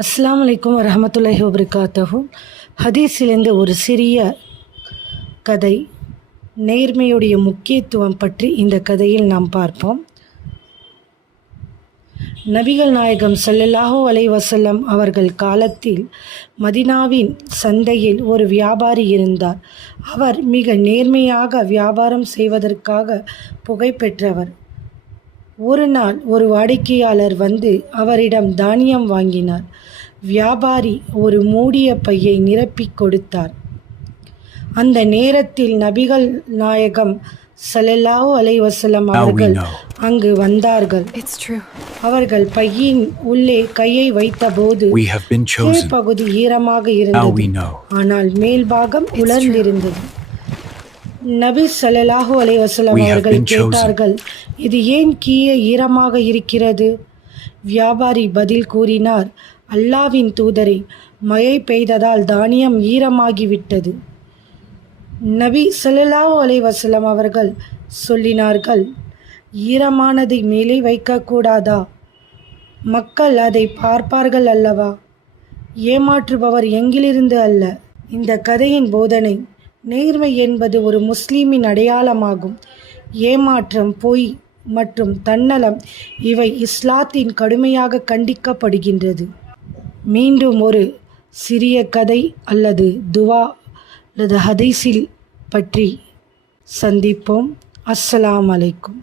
அஸ்ஸலாமு அலைக்கும் வரஹ்மத்துல்லாஹி வபரகாத்துஹு. ஹதீஸிலிருந்து ஒரு சிறிய கதை, நேர்மையுடைய முக்கியத்துவம் பற்றி இந்த கதையில் நாம் பார்ப்போம். நபிகள் நாயகம் ஸல்லல்லாஹு அலைஹி வஸல்லம் அவர்கள் காலத்தில் மதீனாவின் சந்தையில் ஒரு வியாபாரி இருந்தார். அவர் மிக நேர்மையாக வியாபாரம் செய்வதற்காக புகழ்பெற்றவர். ஒரு நாள் ஒரு வாடிக்கையாளர் வந்து அவரிடம் தானியம் வாங்கினார். வியாபாரி ஒரு மூடிய பையை நிரப்பிக் கொடுத்தார். அந்த நேரத்தில் நபிகள் நாயகம் ஸல்லல்லாஹு அலைஹி வஸல்லம் அவர்கள் அங்கு வந்தார்கள். அவர்கள் பையின் உள்ளே கையை வைத்தபோது கீழ் பகுதி ஈரமாக இருந்தது, ஆனால் மேல் பாகம் உலர்ந்திருந்தது. நபி ஸல்லல்லாஹு அலைஹி வஸல்லம் அவர்கள் கேட்டார்கள், இது ஏன் கீழே ஈரமாக இருக்கிறது? வியாபாரி பதில் கூறினார், அல்லாஹ்வின் தூதரே, மழை பெய்ததால் தானியம் ஈரமாகிவிட்டது. நபி ஸல்லல்லாஹு அலைஹி வஸல்லம் அவர்கள் சொல்லினார்கள், ஈரமானதை மேலே வைக்கக்கூடாதா? மக்கள் அதை பார்ப்பார்கள் அல்லவா? ஏமாற்றுபவர் எங்கிலிருந்து அல்ல. இந்த கதையின் போதனை, நேர்மை என்பது ஒரு முஸ்லீமின் அடையாளமாகும். ஏமாற்றம், பொய் மற்றும் தன்னலம் இவை இஸ்லாத்தின் கடுமையாக கண்டிக்கப்படுகின்றது. மீண்டும் ஒரு சிறிய கதை அல்லது துவா அல்லது ஹதீஸில் பற்றி சந்திப்போம். அஸ்ஸலாமு அலைக்கும்.